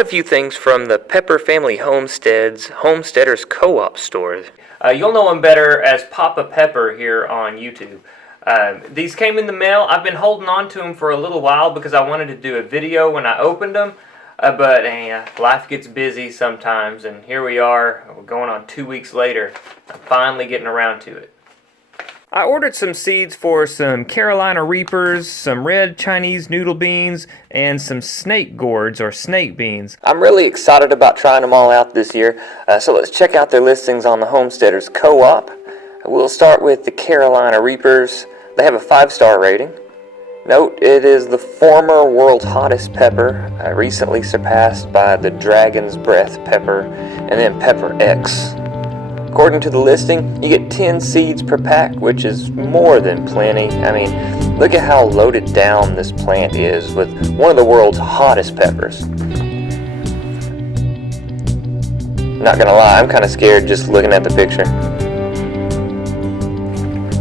bought a few things from the Pepper Family Homestead's Homesteaders Co-op store. You'll know him better as Papa Pepper here on YouTube. These came in the mail. I've been holding on to them for a little while because I wanted to do a video when I opened them. But life gets busy sometimes, and here we are. We're going on 2 weeks later. I'm finally getting around to it. I ordered some seeds for some Carolina Reapers, some red Chinese noodle beans, and some snake gourds or snake beans. I'm really excited about trying them all out this year, so let's check out their listings on the Homesteaders Co-op. We'll start with the Carolina Reapers. They have a 5-star rating. Note, it is the former world's hottest pepper, recently surpassed by the Dragon's Breath pepper, and then Pepper X. According to the listing, you get 10 seeds per pack, which is more than plenty. I mean, look at how loaded down this plant is with one of the world's hottest peppers. Not gonna lie, I'm kind of scared just looking at the picture.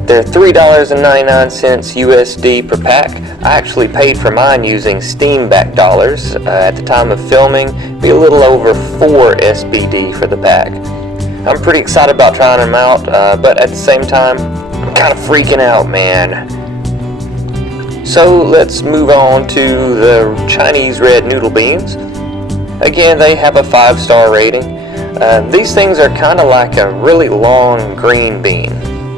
They're $3.99 USD per pack. I actually paid for mine using Steamback dollars. At the time of filming, it'd be a little over 4 SBD for the pack. I'm pretty excited about trying them out, but at the same time, I'm kind of freaking out, man. So let's move on to the Chinese red noodle beans. Again, they have a 5-star rating. These things are kind of like a really long green bean.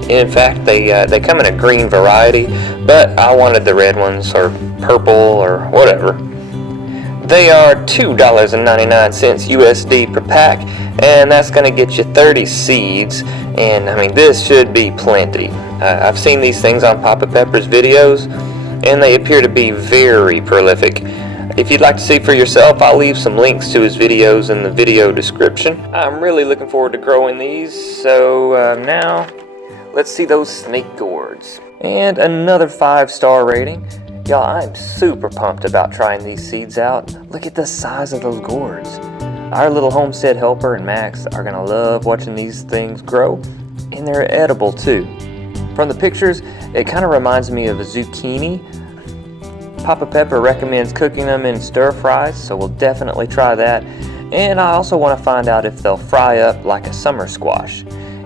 In fact, they come in a green variety, but I wanted the red ones, or purple, or whatever. They are $2.99 USD per pack, and that's going to get you 30 seeds, and I mean, this should be plenty. I've seen these things on Papa Pepper's videos, and they appear to be very prolific. If you'd like to see for yourself, I'll leave some links to his videos in the video description. I'm really looking forward to growing these, so now let's see those snake gourds. And another 5-star rating. Y'all, I'm super pumped about trying these seeds out. Look at the size of those gourds. Our little homestead helper and Max are gonna love watching these things grow, and they're edible too. From the pictures, it kind of reminds me of a zucchini. Papa Pepper recommends cooking them in stir fries, so we'll definitely try that. And I also want to find out if they'll fry up like a summer squash.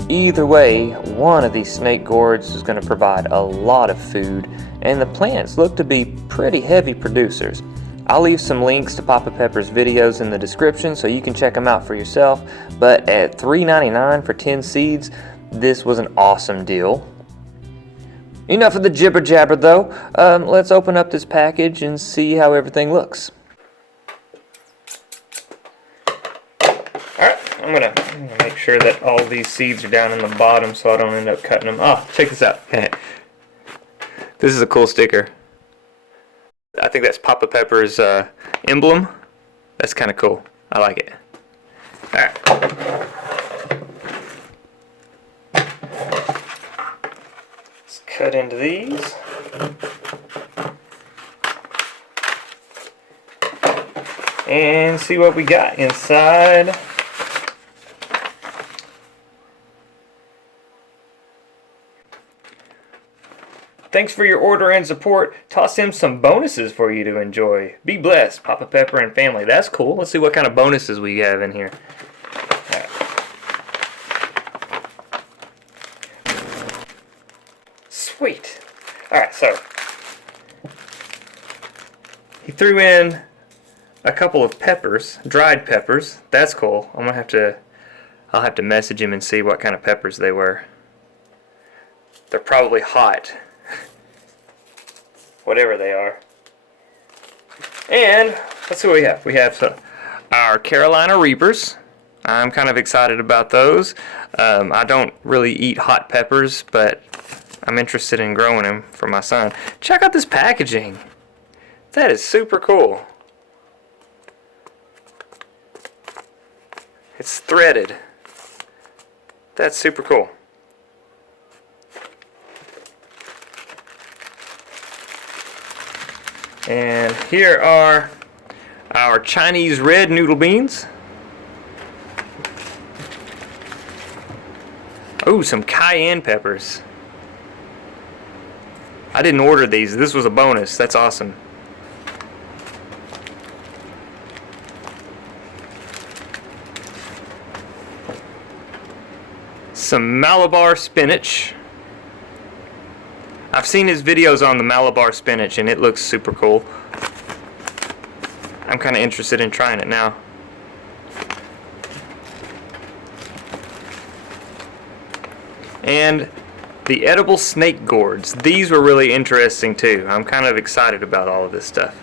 Either way, one of these snake gourds is going to provide a lot of food, and the plants look to be pretty heavy producers. I'll leave some links to Papa Pepper's videos in the description so you can check them out for yourself, but at $3.99 for 10 seeds, this was an awesome deal. Enough of the jibber jabber though, let's open up this package and see how everything looks. I'm gonna make sure that all these seeds are down in the bottom so I don't end up cutting them. Oh, check this out. This is a cool sticker. I think that's Papa Pepper's emblem. That's kind of cool. I like it. Alright. Let's cut into these. And see what we got inside. Thanks for your order and support. Toss him some bonuses for you to enjoy. Be blessed, Papa Pepper and family. That's cool. Let's see what kind of bonuses we have in here. Right. Sweet. Alright, so he threw in a couple of peppers, dried peppers. That's cool. I'll have to message him and see what kind of peppers they were. They're probably hot. Whatever they are. And let's see what we have. We have our Carolina Reapers. I'm kind of excited about those. I don't really eat hot peppers, but I'm interested in growing them for my son. Check out this packaging. That is super cool. It's threaded. That's super cool. And here are our Chinese red noodle beans. Oh, some cayenne peppers. I didn't order these. This was a bonus. That's awesome. Some Malabar spinach. I've seen his videos on the Malabar spinach and it looks super cool. I'm kind of interested in trying it now. And the edible snake gourds. These were really interesting too. I'm kind of excited about all of this stuff.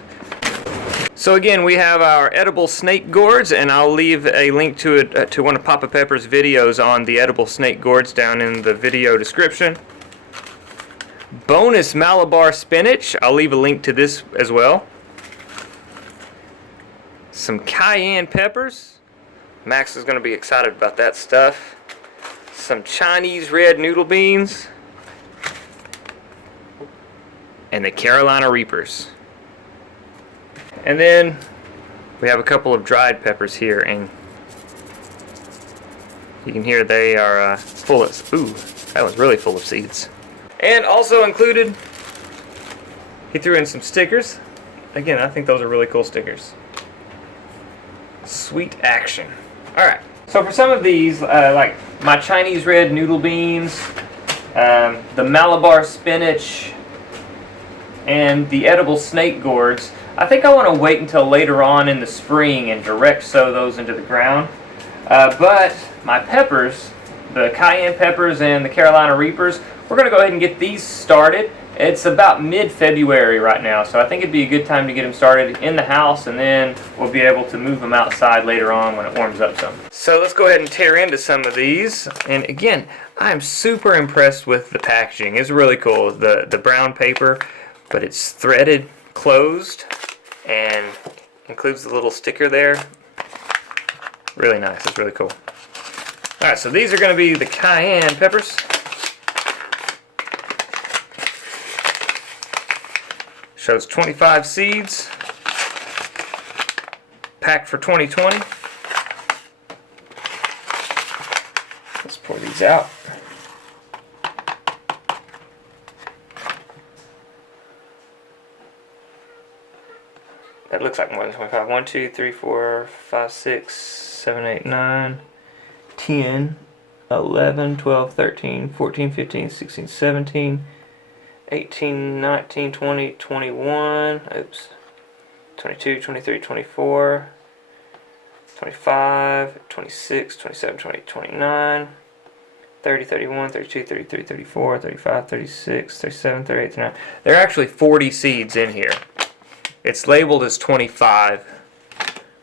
So again, we have our edible snake gourds, and I'll leave a link to it to one of Papa Pepper's videos on the edible snake gourds down in the video description. Bonus Malabar spinach. I'll leave a link to this as well. Some cayenne peppers. Max is going to be excited about that stuff. Some Chinese red noodle beans. And the Carolina Reapers. And then we have a couple of dried peppers here, and you can hear they are full of, ooh, that was really full of seeds. And also included, he threw in some stickers. Again, I think those are really cool stickers. Sweet action. Alright, so for some of these, like my Chinese red noodle beans, the Malabar spinach, and the edible snake gourds, I think I want to wait until later on in the spring and direct sow those into the ground. But my peppers, the cayenne peppers and the Carolina Reapers, we're going to go ahead and get these started. It's about mid-February right now, so I think it'd be a good time to get them started in the house, and then we'll be able to move them outside later on when it warms up some. So let's go ahead and tear into some of these. And again, I'm super impressed with the packaging. It's really cool. The brown paper, but it's threaded closed and includes the little sticker there. Really nice. It's really cool. Alright, so these are going to be the cayenne peppers. Shows 25 seeds. Packed for 2020. Let's pour these out. That looks like more than 25. 1, 2, 3, 4, 5, 6, 7, 8, 9, 10, 11, 12, 13, 14, 15, 16, 17, 18, 19, 20, 21, oops, 22, 23, 24, 25, 26, 27, 28, 29, 30, 31, 32, 33, 34, 35, 36, 37, 38, 39. There are actually 40 seeds in here. It's labeled as 25,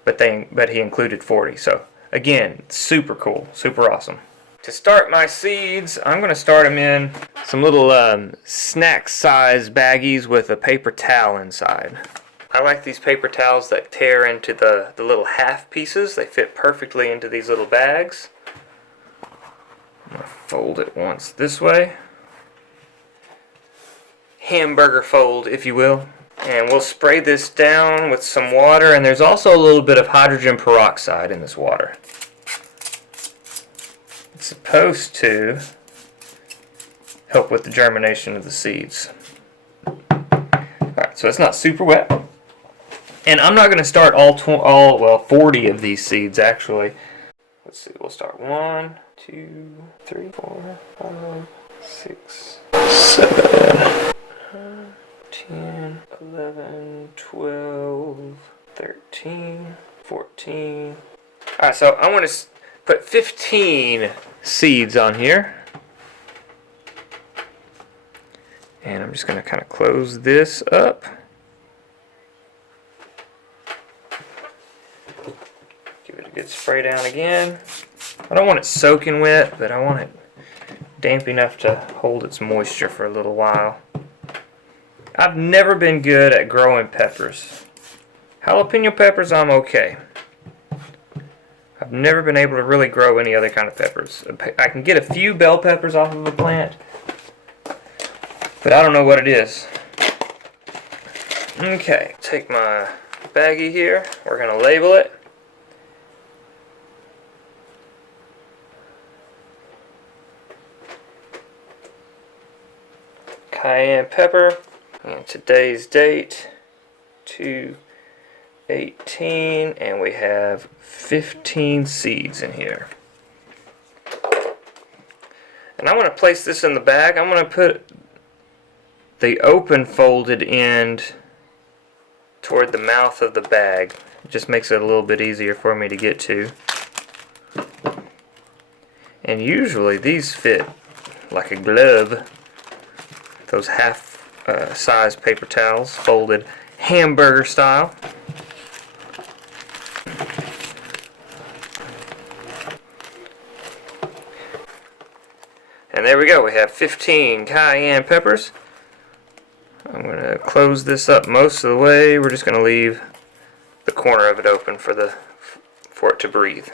but he included 40. So again, super cool, super awesome. To start my seeds, I'm going to start them in some little snack size baggies with a paper towel inside. I like these paper towels that tear into the little half pieces. They fit perfectly into these little bags. I'm going to fold it once this way. Hamburger fold, if you will. And we'll spray this down with some water, and there's also a little bit of hydrogen peroxide in this water. It's supposed to help with the germination of the seeds. Alright, so it's not super wet. And I'm not going to start all 40 of these seeds actually. Let's see, we'll start 1, 2, 3, 4, 5, 6, 7, 10, 11, 12, 13, 14. Alright, so I want to put 15 seeds on here. And I'm just going to kind of close this up. Give it a good spray down again. I don't want it soaking wet, but I want it damp enough to hold its moisture for a little while. I've never been good at growing peppers. Jalapeno peppers, I'm okay. I've never been able to really grow any other kind of peppers. I can get a few bell peppers off of a plant, but I don't know what it is. Okay, take my baggie here. We're going to label it. Cayenne pepper. And today's date, 2/18, and we have 15 seeds in here. And I want to place this in the bag. I'm going to put the open folded end toward the mouth of the bag. It just makes it a little bit easier for me to get to. And usually these fit like a glove. Those half size paper towels folded hamburger style. And there we go, we have 15 cayenne peppers. I'm going to close this up most of the way. We're just going to leave the corner of it open for it to breathe.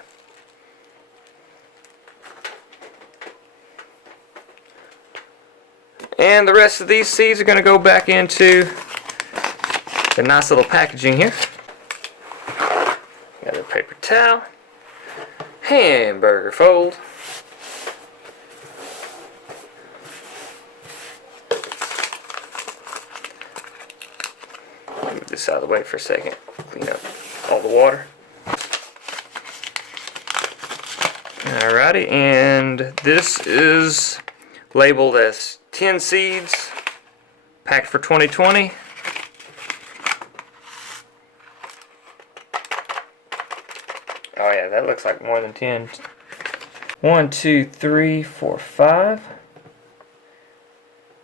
And the rest of these seeds are going to go back into the nice little packaging here. Got a paper towel, hamburger fold, move this out of the way for a second, clean up all the water. Alrighty, and this is labeled as 10 seeds, packed for 2020. Oh yeah, that looks like more than 10. 1, 2, 3, 4, 5,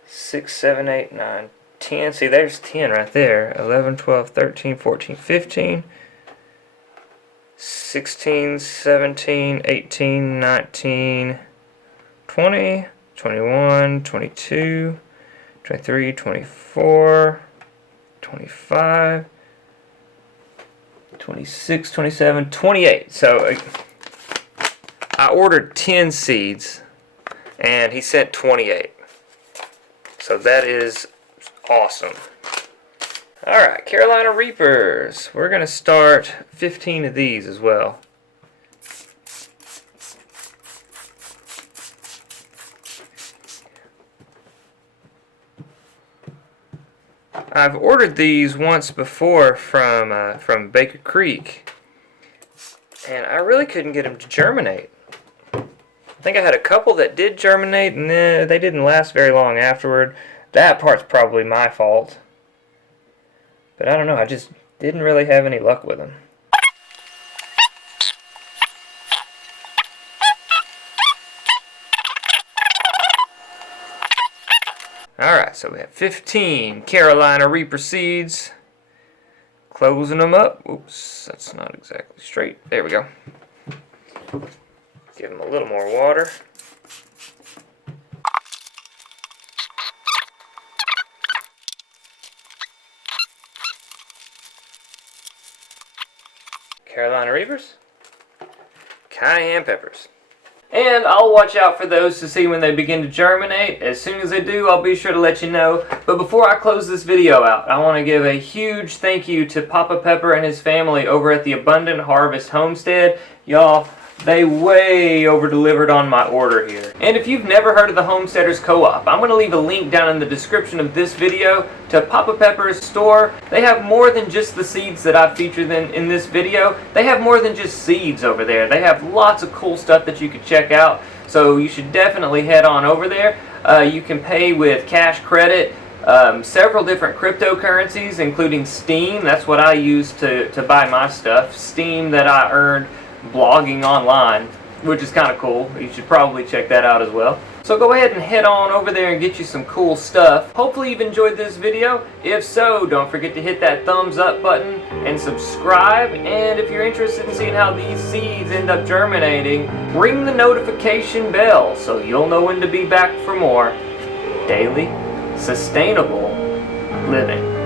6, 7, 8, 9, 10. See, there's 10 right there. 11, 12, 13, 14, 15, 16, 17, 18, 19, 20, 21, 22, 23, 24, 25, 26, 27, 28. So I ordered 10 seeds and he sent 28. So that is awesome. Alright, Carolina Reapers. We're going to start 15 of these as well. I've ordered these once before from Baker Creek, and I really couldn't get them to germinate. I think I had a couple that did germinate, and then they didn't last very long afterward. That part's probably my fault. But I don't know, I just didn't really have any luck with them. Alright, so we have 15 Carolina Reaper seeds. Closing them up. Oops, that's not exactly straight. There we go. Give them a little more water. Carolina Reapers, cayenne peppers. And I'll watch out for those to see when they begin to germinate. As soon as they do, I'll be sure to let you know. But before I close this video out, I want to give a huge thank you to Papa Pepper and his family over at the Abundant Harvest Homestead. Y'all, they way over-delivered on my order here. And if you've never heard of the Homesteaders Co-op, I'm going to leave a link down in the description of this video to Papa Pepper's store. They have more than just the seeds that I've featured in this video. They have more than just seeds over there. They have lots of cool stuff that you could check out. So you should definitely head on over there. You can pay with cash credit, several different cryptocurrencies, including Steam. That's what I use to buy my stuff. Steam that I earned blogging online, which is kind of cool. You should probably check that out as well. So go ahead and head on over there and get you some cool stuff. Hopefully you've enjoyed this video. If so, don't forget to hit that thumbs up button and subscribe. And if you're interested in seeing how these seeds end up germinating, ring the notification bell so you'll know when to be back for more daily sustainable living.